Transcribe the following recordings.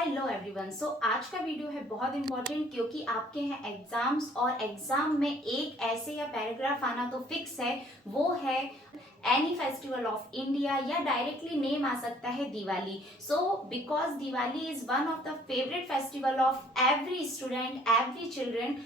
Hello everyone. आज का video है बहुत इंपॉर्टेंट क्योंकि आपके हैं एग्जाम्स और एग्जाम में एक ऐसे या पैराग्राफ आना तो फिक्स है, वो है एनी फेस्टिवल ऑफ इंडिया या डायरेक्टली नेम आ सकता है Diwali. Because Diwali is one of the favourite festival of every student, every children.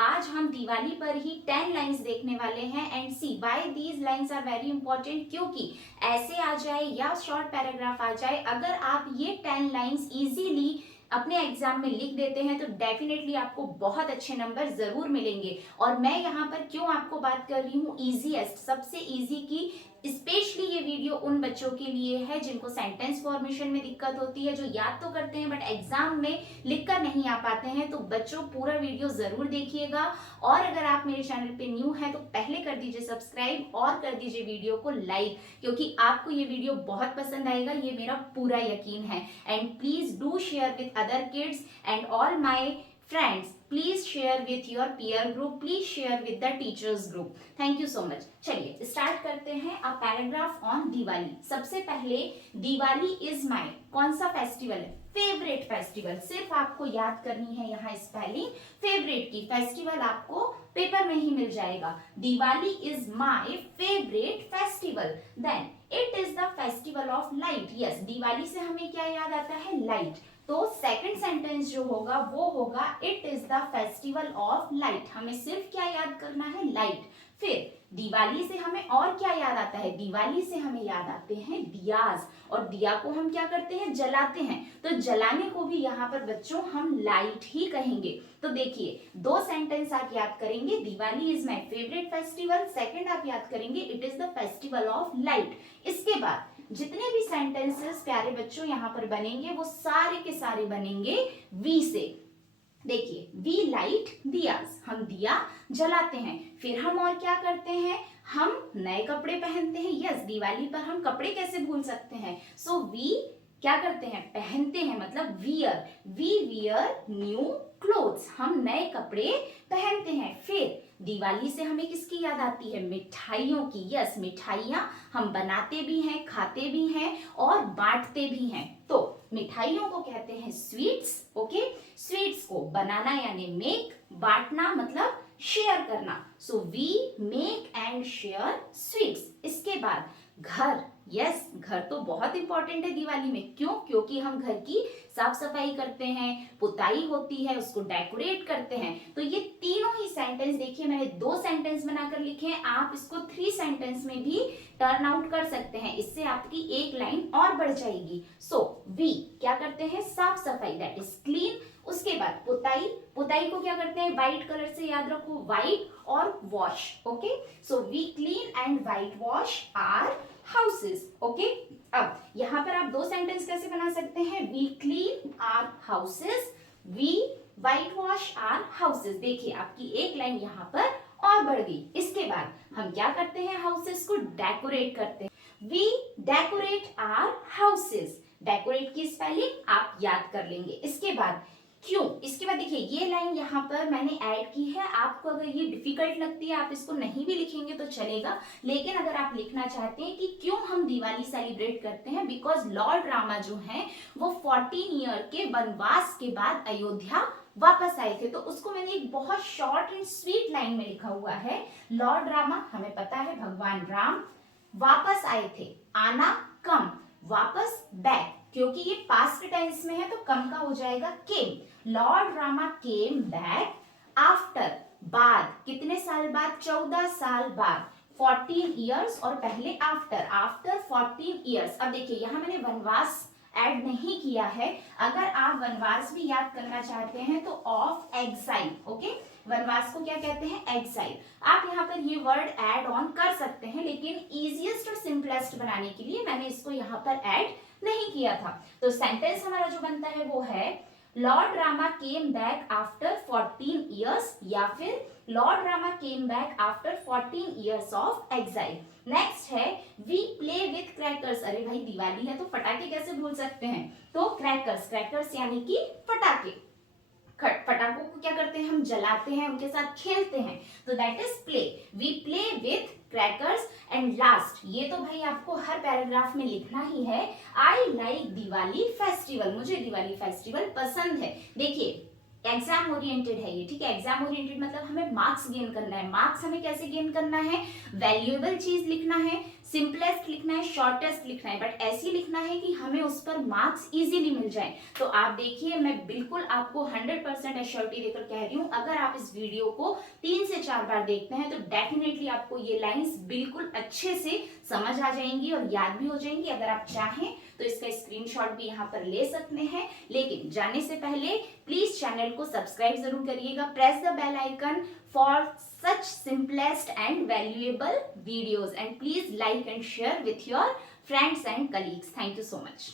आज हम दिवाली पर ही 10 लाइन्स देखने वाले हैं and see why these lines are very important. क्योंकि ऐसे आ जाए या शॉर्ट पैराग्राफ आ जाए, अगर आप ये 10 लाइन्स इजीली अपने एग्जाम में लिख देते हैं तो डेफिनेटली आपको बहुत अच्छे नंबर जरूर मिलेंगे। और मैं यहाँ पर क्यों आपको बात कर रही हूँ इजीएस्ट, सबसे इजी की, स्पेशली ये वीडियो उन बच्चों के लिए है जिनको सेंटेंस फॉर्मेशन में दिक्कत होती है, जो याद तो करते हैं बट एग्जाम में लिखकर नहीं आ पाते हैं। तो बच्चों पूरा वीडियो जरूर देखिएगा। और अगर आप मेरे चैनल पे न्यू हैं तो पहले कर दीजिए सब्सक्राइब और कर दीजिए वीडियो को लाइक, क्योंकि आपको ये वीडियो बहुत पसंद आएगा, ये मेरा पूरा यकीन है। And please do share with other kids and all my friends. Please share with your peer group. Please share with the teachers group. Thank you so much. चलिए स्टार्ट करते हैं अ पैराग्राफ ऑन दिवाली। सबसे पहले Diwali is माई कौन सा festival है? Favourite festival. सिर्फ आपको याद करनी है यहाँ स्पेलिंग फेवरेट की। फेस्टिवल आपको पेपर में ही मिल जाएगा। Diwali is my favourite festival. Then it is the festival of light. Yes, Diwali से हमें क्या याद आता है? लाइट। तो सेकंड सेंटेंस जो होगा वो होगा it is the festival of light. हमें सिर्फ क्या याद करना है? लाइट। फिर दिवाली से हमें और क्या याद आता है? दिवाली से हमें याद आते हैं दियाज, और दिया को हम क्या करते हैं? जलाते हैं। तो जलाने को भी यहाँ पर बच्चों हम लाइट ही कहेंगे। तो देखिए दो सेंटेंस आप याद करेंगे, Diwali is my favourite festival. Second आप याद करेंगे it is the festival of light. इसके बाद जितने भी सेंटेंसेस प्यारे बच्चों यहाँ पर बनेंगे वो सारे के सारे बनेंगे वी से। देखिए वी लाइट दियाज, हम दिया जलाते हैं। फिर हम और क्या करते हैं? हम नए कपड़े पहनते हैं। यस, दिवाली पर हम कपड़े कैसे भूल सकते हैं? सो वी क्या करते हैं? पहनते हैं, मतलब wear. We wear new clothes, हम नए कपड़े पहनते हैं। फिर दिवाली से हमें किसकी याद आती है? मिठाइयों की। यस, मिठाइयां हम बनाते भी हैं, खाते भी हैं और बांटते भी हैं। तो मिठाइयों को कहते हैं स्वीट्स। ओके, स्वीट्स को बनाना यानी मेक, बांटना मतलब शेयर करना। So we make and share sweets. इसके बाद घर। यस, घर तो बहुत इंपॉर्टेंट है दिवाली में। क्यों? क्योंकि हम घर की साफ सफाई करते हैं, पुताई होती है, उसको डेकोरेट करते हैं। तो ये तीनों ही सेंटेंस, देखिए मैंने 2 सेंटेंस बनाकर लिखे हैं, आप इसको 3 सेंटेंस में भी टर्न आउट कर सकते हैं। इससे आपकी एक लाइन और बढ़ जाएगी। सो वी क्या करते हैं? साफ सफाई, दैट इज क्लीन। उसके बाद पुताई, पुताई को क्या करते हैं? व्हाइट कलर से याद रखो, व्हाइट और wash. Okay, so we clean and whitewash our houses. Okay, अब यहाँ पर आप 2 सेंटेंस कैसे बना सकते हैं? We clean our houses, we whitewash our houses. देखिए आपकी एक लाइन यहाँ पर और बढ़ गई। इसके बाद हम क्या करते हैं? हाउसेस को डेकोरेट करते हैं। We decorate our houses. Decorate की स्पेलिंग आप याद कर लेंगे। इसके बाद क्यों? इसके बाद देखिए ये लाइन यहाँ पर मैंने ऐड की है। आपको अगर ये डिफिकल्ट लगती है आप इसको नहीं भी लिखेंगे तो चलेगा, लेकिन अगर आप लिखना चाहते हैं कि क्यों हम दिवाली सेलिब्रेट करते हैं, बिकॉज लॉर्ड रामा जो है वो 14 ईयर के वनवास के बाद अयोध्या वापस आए थे। तो उसको मैंने एक बहुत शॉर्ट एंड स्वीट लाइन में लिखा हुआ है। लॉर्ड रामा, हमें पता है भगवान राम वापस आए थे। आना कम, वापस बैक, क्योंकि ये पास्ट टेंस में है तो कम का हो जाएगा came. Lord Rama came back after, बाद, कितने साल बाद? 14 साल बाद। 14 ईयर्स और पहले आफ्टर, आफ्टर 14 ईयर्स। अब देखिए यहाँ मैंने वनवास ऐड नहीं किया है। अगर आप वनवास भी याद करना चाहते हैं तो ऑफ एग्जाइल। ओके, वनवास को क्या कहते हैं? एग्जाइल। आप यहाँ पर ये वर्ड ऐड ऑन कर सकते हैं, लेकिन इजीएस्ट और सिंपलेस्ट बनाने के लिए मैंने इसको यहाँ पर ऐड नहीं किया था। तो सेंटेंस हमारा जो बनता है वो है Lord Rama came back after 14 years, या फिर Lord Rama came back after 14 years of exile. Next है वी प्ले विथ क्रैकर्स। अरे भाई दिवाली है तो पटाखे कैसे भूल सकते हैं? तो क्रैकर्स, क्रैकर्स यानी कि पटाखे। पटाखों को क्या करते हैं? हम जलाते हैं, उनके साथ खेलते हैं। तो that is play. We play with crackers and last, ये तो भाई आपको हर पैराग्राफ में लिखना ही है, आई लाइक दिवाली फेस्टिवल, मुझे दिवाली फेस्टिवल पसंद है। देखिए एग्जाम ओरिएंटेड है ये, ठीक है। एग्जाम ओरिएंटेड मतलब हमें मार्क्स गेन करना है। मार्क्स हमें कैसे गेन करना है, वैल्यूएबल चीज लिखना है, सिंपलेस्ट लिखना है, शॉर्टेस्ट लिखना है, बट ऐसी लिखना है कि हमें उस पर मार्क्स इजीली मिल जाए। तो आप देखिए मैं बिल्कुल आपको 100% एश्योरिटी देकर कह रही हूँ, अगर आप इस वीडियो को 3 से 4 बार देखते हैं तो डेफिनेटली आपको ये लाइंस बिल्कुल अच्छे से समझ आ जाएंगी और याद भी हो जाएंगी। अगर आप चाहें तो इसका स्क्रीनशॉट भी यहाँ पर ले सकते हैं। लेकिन जाने से पहले प्लीज चैनल को सब्सक्राइब जरूर करिएगा, press the bell icon for such simplest and valuable videos, and please like and share with your friends and colleagues. Thank you so much.